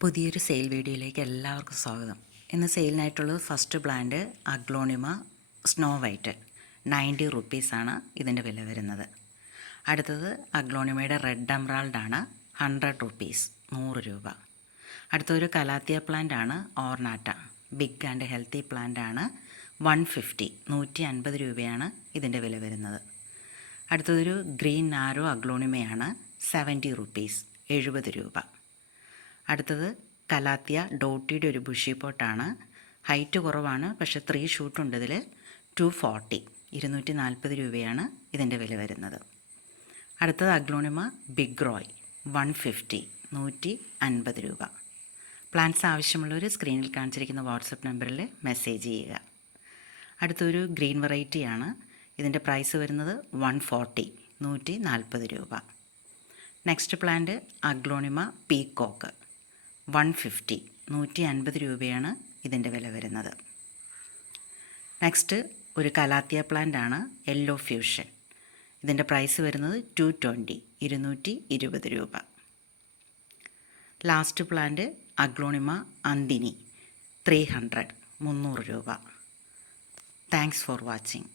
പുതിയൊരു സെയിൽ വീഡിയോയിലേക്ക് എല്ലാവർക്കും സ്വാഗതം. ഇന്ന് സെയിലിനായിട്ടുള്ളത് first plant aglaonema snow white 90 റുപ്പീസാണ് ഇതിൻ്റെ വില വരുന്നത്. അടുത്തത് അഗ്ലോണിമയുടെ റെഡ് എമറാൾഡാണ് 100 റുപ്പീസ് 100 രൂപ. അടുത്തൊരു കലാത്തിയ പ്ലാന്റ് ആണ് ഓർണാറ്റ ബിഗ് ആൻഡ് ഹെൽത്തി പ്ലാന്റ് ആണ് 150 150 രൂപയാണ് ഇതിൻ്റെ വില വരുന്നത്. അടുത്തതൊരു ഗ്രീൻ നാരോ അഗ്ലോണിമയാണ് 70 റുപ്പീസ് 70 രൂപ. അടുത്തത് കലാത്തിയ ഡോട്ടിയുടെ ഒരു ബുഷി പോട്ടാണ്. ഹൈറ്റ് കുറവാണ്, പക്ഷേ 3 ഷൂട്ടുണ്ട് ഇതിൽ. 240 240 രൂപയാണ് ഇതിൻ്റെ വില വരുന്നത്. അടുത്തത് അഗ്ലോണിമ ബിഗ് റോയ് 150 150 രൂപ. പ്ലാന്റ്സ് ആവശ്യമുള്ളവർ സ്ക്രീനിൽ കാണിച്ചിരിക്കുന്ന വാട്സപ്പ് നമ്പറിൽ മെസ്സേജ് ചെയ്യുക. അടുത്തൊരു ഗ്രീൻ വെറൈറ്റിയാണ്. ഇതിൻ്റെ പ്രൈസ് വരുന്നത് 140 140 രൂപ. നെക്സ്റ്റ് പ്ലാന്റ് അഗ്ലോണിമ പീകോക്ക് 150 150 രൂപയാണ് ഇതിൻ്റെ വില വരുന്നത്. നെക്സ്റ്റ് ഒരു കലാത്തിയ പ്ലാന്റ് ആണ് യെല്ലോ ഫ്യൂഷൻ. ഇതിൻ്റെ പ്രൈസ് വരുന്നത് 220 220 രൂപ. ലാസ്റ്റ് പ്ലാന്റ് അഗ്ലോണിമ അന്തിനി 300 300 രൂപ. Thanks for watching.